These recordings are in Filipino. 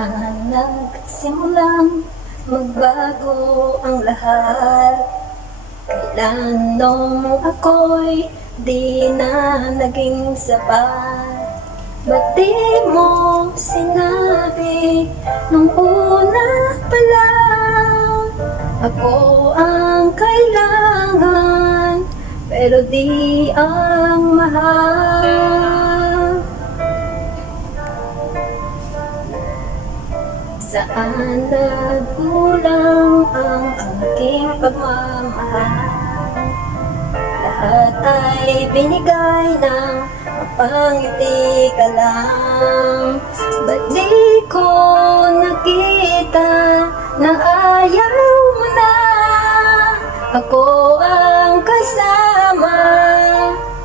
Saan nagsimulang magbago ang lahat? Kailan nung ako'y di na naging sapat? Ba't di mo sinabi nung una pa lang? Ako ang kailangan, pero di ang mahal. Saan nagkulang ang aking pagmamahal? Lahat ay binigay ng mapangiti ka lang. Ba't di ko nakita na ayaw mo na? Ako ang kasama,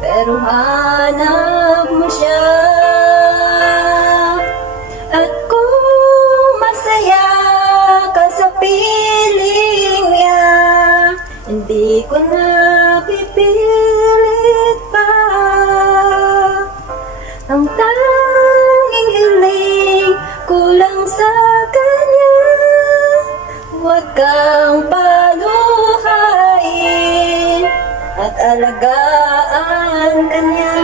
pero hanap mo siya. At kung masaya ka sa piling niya, hindi ko na pipilit pa. Ang tanging hiling ko lang sa kanya, huwag kang paluhain at alagaan kanya.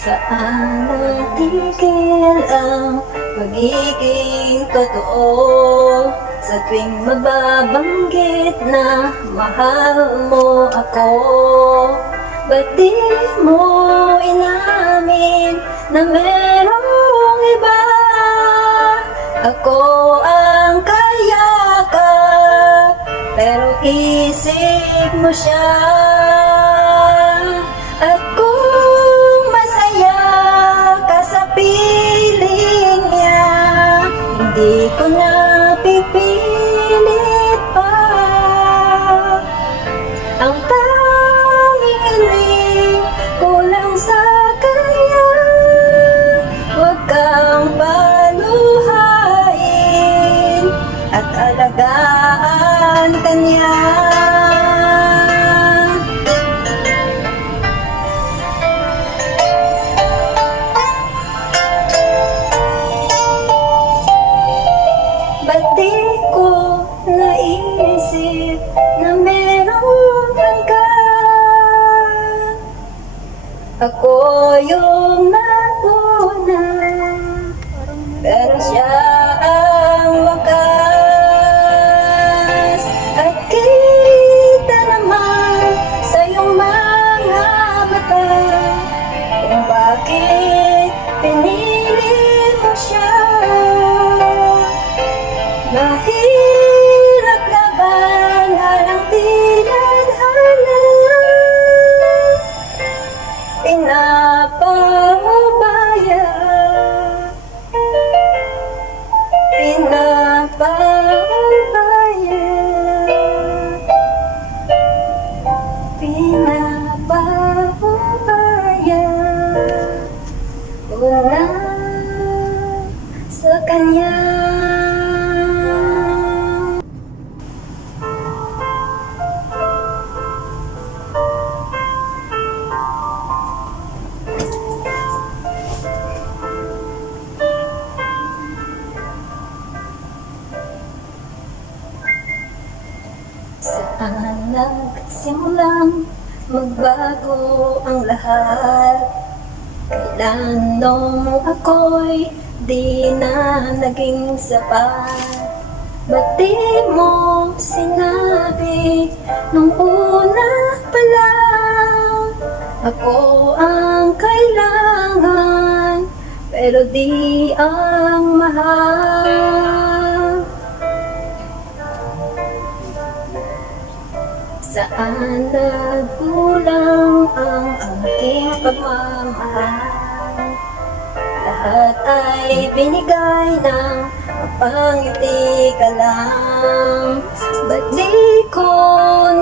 Saan natigil ang pagiging totoo? Sa tuwing mababanggit na mahal mo ako, ba't di mo inamin na merong iba? Ako ang kayakap, pero isip mo siya. At kung masaya ka sa piling niya, hindi ko na pipilit pa. Ang tanging hiling ko lang sa kanya, huwag kang paluhain at alagaan kanya. Ba't di ko naisip na meron kang ka? Ako yung nauna, pero siya ang wakas. At kita naman sa iyong mga mata kung bakit pinili mo siya. Mahirap labanan ang tinadhana, pinapaubaya, pinapaubaya, pinapaubaya ko na sa kanya. Saan nagsimulang magbago ang lahat? Kailan nung ako'y di na naging sapat? Ba't di mo sinabi nung una pa lang? Ako ang kailangan, pero di ang mahal. Saan nagkulang ang aking pagmamahal? Lahat ay binigay ng mapangiti ka lang. Ba't di ko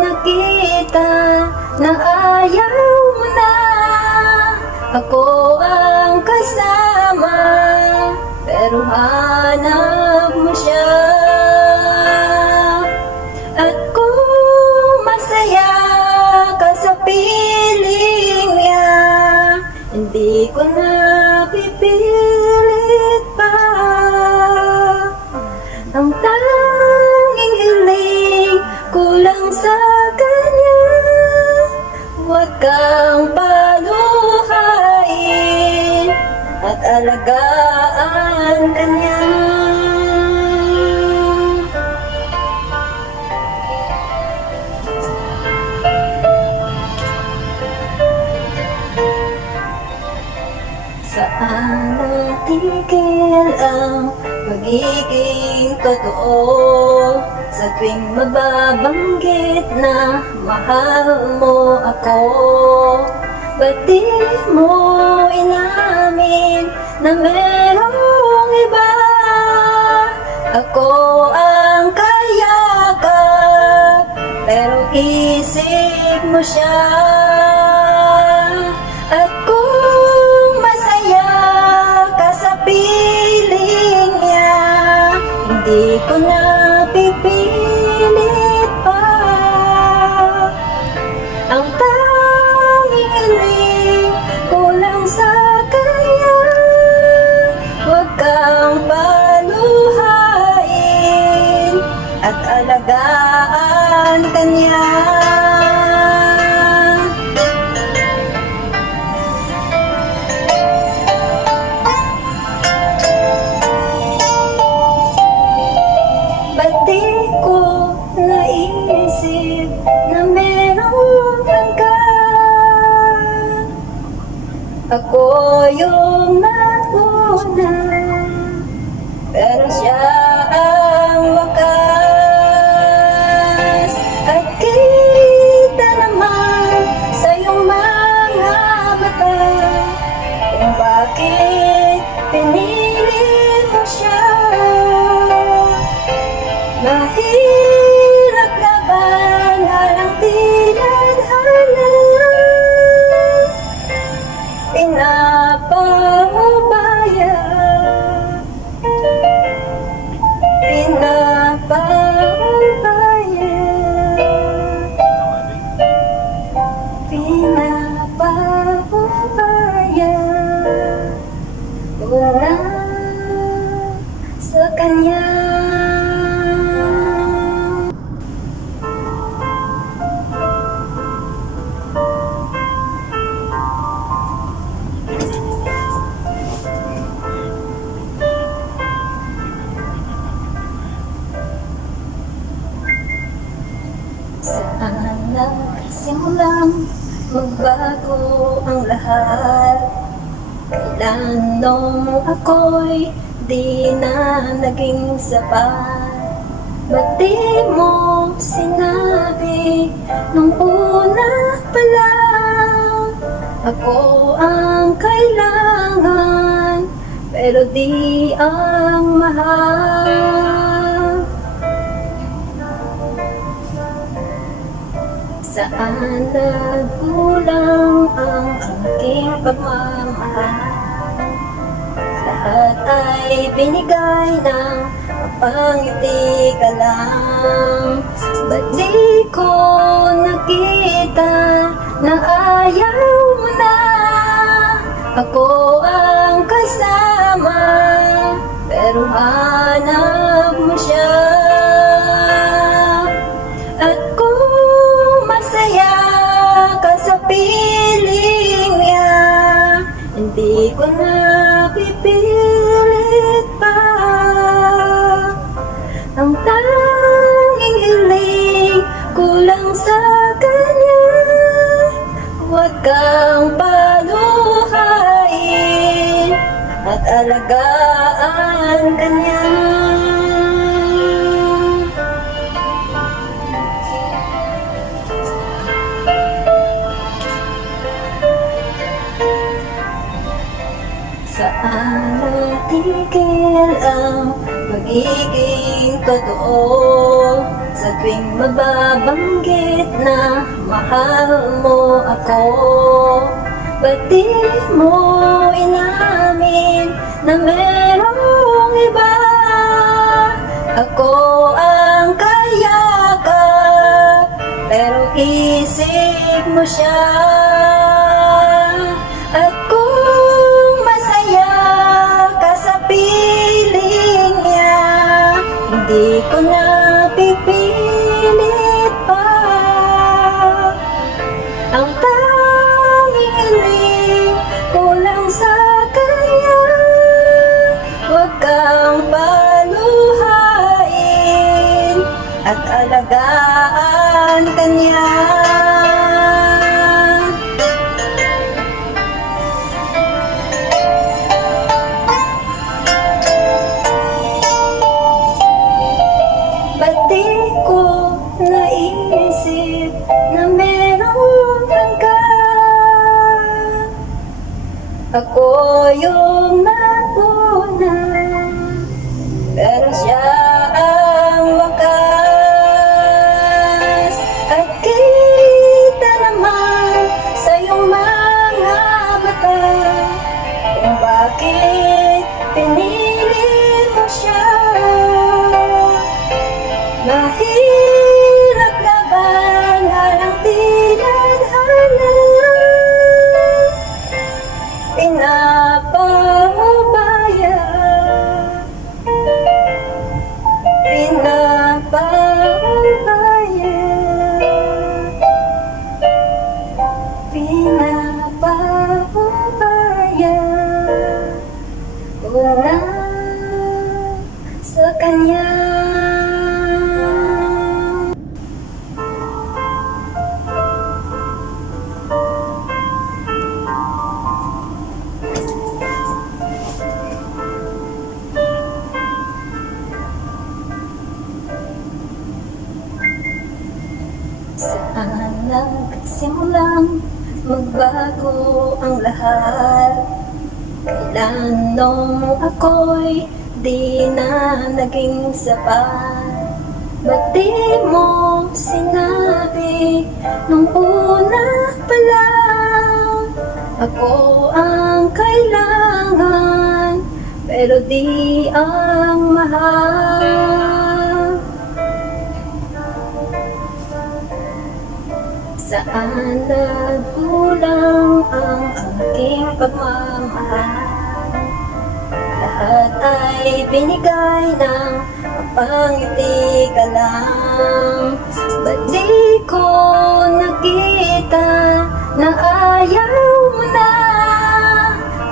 nakita na ayaw mo na? Ako ang kasama, pero hanap mo siya. At kung alagaan ka niya. Saan natigil ang pagiging totoo sa tuwing mababanggit na mahal mo ako? Ba't di mo inamin na merong iba? Ako ang kayakap, pero isip mo siya. At kung masaya ka sa piling niya, hindi ko na pipilit pa. Ang tanging hiling ko lang sa kanya, huwag kang paluhain at alagaan ka niya. Ba't di ko naisip na meron kang ka? Ako yung nauna, pero siya ang wakas. At kita naman sa iyong mga mata kung bakit pinili mo siya. Mahirap labanan ang tinadhana, pinapahubaya, pinapahubaya, pinapahubaya mula sa kanya. Saan nagsimulang magbago ang lahat? Kailan nung ako'y di na naging sapat? Ba't di mo sinabi nung una pa lang? Ako ang kailangan, pero di ang mahal. Saan nagkulang ang aking pagmamahal? Lahat ay binigay ng mapangiti ka lang. Ba't di ko nakita na ayaw mo na? Ako ang kasama, pero hanap mo siya. At kung masaya ka sa piling niya, hindi ko na pipilit pa. Ang tanging hiling ko lang sa kanya, huwag kang paluhain at alagaan ka niya. Saan natigil ang pagiging totoo sa tuwing mababanggit na mahal mo ako? Ba't di mo inamin na merong iba? Ako ang kayakap, pero isip mo siya. At kung masaya ka sa piling niya, hindi ko na pipilit pa. Ang tanging hiling ko lang sa kanya, at alagaan kanya. Ba't di ko naisip na meron kang ka? Ako yung nauna, pero siya ang wakas. At kita naman sa iyong mga mata kung bakit pinili mo siya. Mahirap labanan ang tinadhana, pinapahubaya, pinapahubaya, pinapahubaya ko na sa kanya. Saan nagsimulang magbago ang lahat? Kailan nung ako'y di na naging sapat? Ba't di mo sinabi nung una pa lang? Ako ang kailangan, pero di ang mahal. Saan nagkulang ang aking pagmamahal? Lahat ay binigay ng mapangiti ka lang. Ba't di ko nakita na ayaw mo na?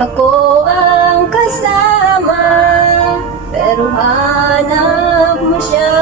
Ako ang kasama, pero hanap mo siya.